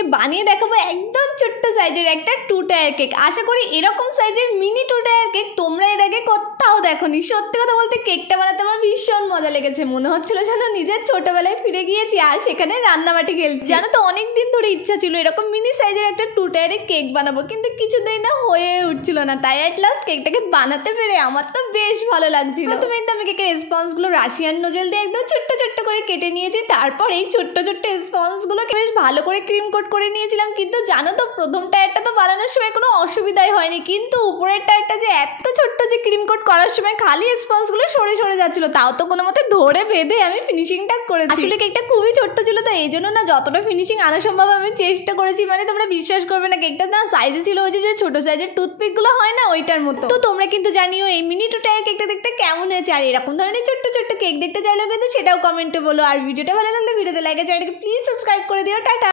তোমাদেরকে বানিয়ে দেখাবো একদম ছোট্ট সাইজের একটা 2 টায়ার কেক। আশা করি এরকম সাইজের মিনি 2 টায়ার কেক তোমরা এর আগে কোথাও দেখোনি। সত্যি কথা বলতে কেকটা বানাতে আমার ভীষণ মজা লেগেছে, মনে হচ্ছিল যেন নিজের ছোটবেলায় ফিরে গিয়েছি আর সেখানে রান্নাবাটি খেলছি। জানো তো অনেক দিন ধরে ইচ্ছা ছিল এরকম মিনি সাইজের একটা 2 টায়ারের কেক বানাবো, কিন্তু কিছুতেই না হয়ে উঠছিল না। তাই অ্যাট লাস্ট কেকটাকে বানাতে পেরে আমার তো বেশ ভালো লাগছিল। প্রথমেই তো আমি কেকের স্পঞ্জগুলো রাশিয়ান নোজেল দিয়ে একদম ছোট্ট ছোট্ট করে কেটে নিয়েছি। তারপর এই ছোট্ট ছোট্ট স্পঞ্জগুলোকে বেশ ভালো করে ক্রিম কোট করে নিয়েছিলাম। কিন্তু জানো তো প্রথম টায়ারটা তো বানানোর সময় কোনো অসুবিধাই হয়নি, কিন্তু উপরের টায়ারটা যে এত ছোট্ট যে ক্রিম কোট করার সময় খালি স্পঞ্জগুলো সরে সরে যাচ্ছিল, তাও তো কোনো মতে ধরে বেঁধে আমি ফিনিশিংটা করেছি। আসলে কেকটা খুবই ছোট্ট ছিল, তো এই জন্য না যতটা ফিনিশিং আনা সম্ভব আমি চেষ্টা করেছি। মানে তোমরা বিশ্বাস করবে না, কেকটা না সাইজে ছিল ওই যে ছোট সাইজের টুথপিকগুলো হয় না ওইটার মতো। তো তোমরা কিন্তু জানিও এই মিনি 2 টায়ার কেকটা দেখতে কেমন হয়েছে, আর এরকম ধরনের ছোট্ট ছোট্ট কেক দেখতে চাইলেও কিন্তু সেটাও কমেন্টে বলো। আর ভিডিওটা ভালো লাগলে ভিডিওতে লাইক আর চ্যানেলকে প্লিজ সাবস্ক্রাইব করে দিও। টাটা।